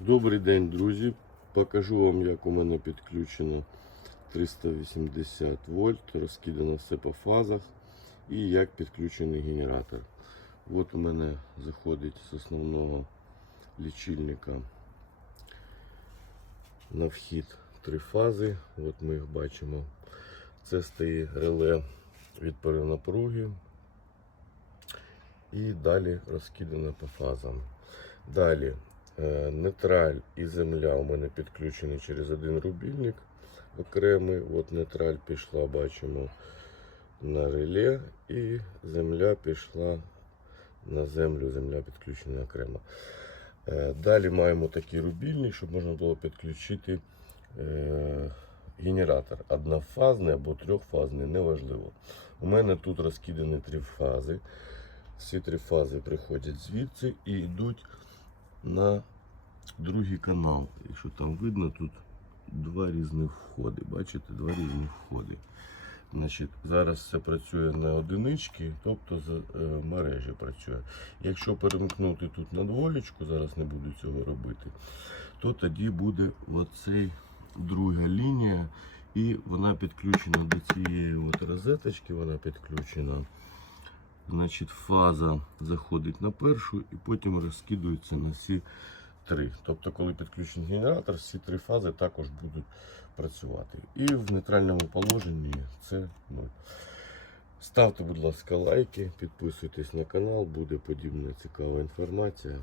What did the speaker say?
Добрий день, друзі. Покажу вам, як у мене підключено 380 вольт, розкидано все по фазах і як підключений генератор. От у мене заходить з основного лічильника на вхід три фази. От ми їх бачимо. Це стоїть реле від напруги. І далі розкидано по фазам. Далі нейтраль і земля у мене підключені через один рубільник окремий. От нейтраль пішла, бачимо, на реле, і земля пішла на землю, земля підключена окремо. Е, Далі маємо такий рубільник, щоб можна було підключити е, генератор. Однофазний або трьохфазний, неважливо. У мене тут розкидані три фази. Всі три фази приходять звідси і йдуть на другий канал. Якщо там видно, тут два різних входи. Бачите, два різних входи. Значить, зараз це працює на одинички, тобто з е, мережі працює. Якщо перемкнути тут на двоєчку, зараз не буду цього робити, то тоді буде оцей друга лінія, і вона підключена до цієї от розеточки, вона підключена. Значить, фаза заходить на першу і потім розкидується на всі три. Тобто, коли підключений генератор, всі три фази також будуть працювати. І в нейтральному положенні це 0. Ставте, будь ласка, лайки, підписуйтесь на канал, буде подібна цікава інформація.